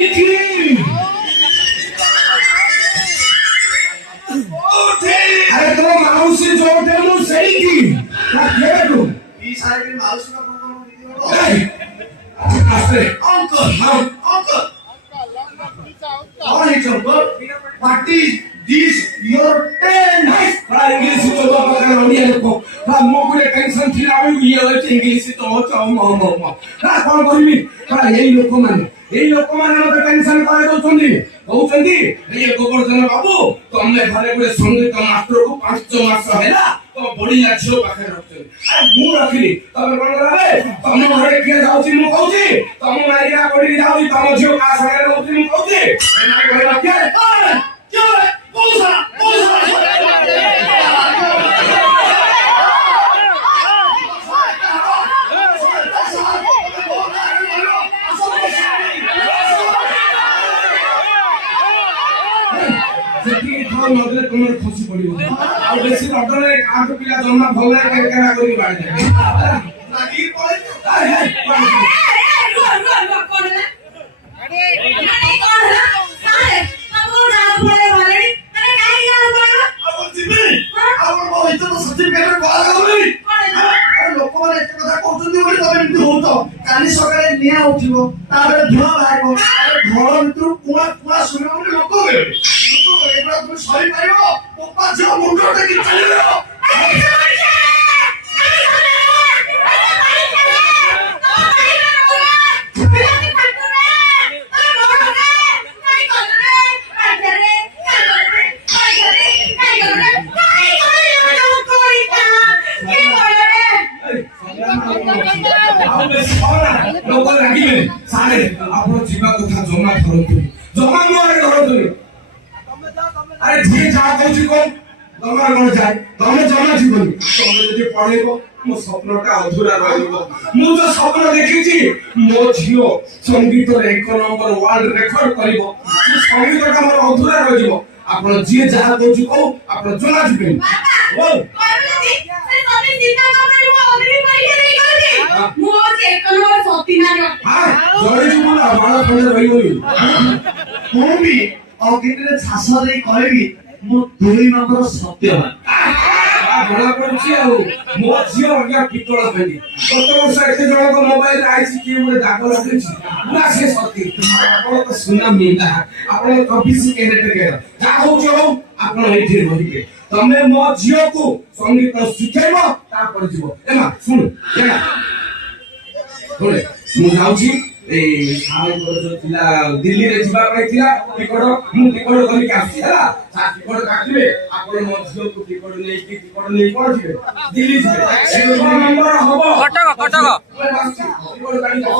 अरे तो माउसी जोटे मु सही की ना के तू ई सारे के माउसी का फोन आस्ते uncle how is your work what is this your pen para English तो बाबा का रोनिया को ना मो को टेंशन थिला आउ ये इंग्लिश तो हो मो ना कोन कहबी para एई लोक माने मते टेंशन करे दोछंदी कहउछंदी ए गोवर्धन बाबू तमे घरे गुडे संगीत मास्टर को 5 मास हैला तो बड़ी लाछो पाखे रखछन अरे मु रखली तमे कोन लागे तमे घरे के जाउची मु कहउची तमे मारिया बड़ी जाउची तमे झियो का संगे रहउची मु कहउची ए ना कहला के क्यों बोलसा नगले तुमर खुशी पड़िबो आ बेसी नगले काम के पिला जन्म भले केरा करी बाड़ी नागी पड़े कोनला अरे नहीं कोनला सारे हमको नाम पड़े वाले अरे काहे नाम पड़ो अब जिबे अब वो इतना सर्टिफिकेट कॉल करबी अरे लोक माने एते कथा कहउछन्ती बोली तबे एमती होतो काली सकाळे निया उठिबो ताबे धुआ बाहाइबो अरे घर भितर कुआ सुनिबो बोली लोक गए एबरा तुम सही पाइबो पप्पा जो मुंडो टेकी चलिबो अरे जी जा कहूची को तमर कोन जाय तमे जमा जीवन तमे जदी पढेबो मो स्वप्नटा अधूरा रहइबो मु जो स्वप्न देखिची मो झियो संगीत रे 1 नंबर वर्ल्ड रेकॉर्ड करिवो से संगीतटा मोर अधूरा रहिबो आपण जी जा कहूची को आपण जमा जीवन ओ कहलती से सभी चिंता करिवो अग्नि परीक्षा नहीं करती मो 1 नंबर सतीना हां जळे जीवन बाळ खंडे रहिबो ମୁଁ ବି ଅଗ୍ନିରେ ଛାସ ଦେଇ କହିବି ମୁଁ 2 ନମ୍ବର ସତ୍ୟବାନ ବଳା ପଡୁଛି ଆଉ ମୋ ଝିଅ ଅଜ୍ଞା ପିତଳ ଭାଙ୍ଗି ଗତ ବର୍ଷ ଏତେ ଜଣଙ୍କ ମୋବାଇଲ ଆଇଛି କିଏ ଗୋଟେ ଦାଗ ଲଗେଇଛି ନା ସେ ସତ୍ୟ ଆପଣ ତ ସୁନା ମିଲା ଆପଣ 24 କ୍ୟାରେଟ କେର ଯାହା ହଉଛି ହଉ ଆପଣ ଏଇଠି ରହିବେ ତମେ ମୋ ଝିଅକୁ ସଙ୍ଗୀତ ଶିଖେଇବ ତାପରେ ଯିବ ଏମା ଶୁଣ ଏମା ଶୁଣେ ମୁଁ ଯାଉଛି ए सारे जो थिला दिल्ली रे जिबा पई थिला टिकट मु टिकट करी आसी हला सा टिकट काटिबे आपण म झियो को टिकट नै कोन जिबे दिल्ली जिबे 1 नंबर हबो कटक टिकट काटी हो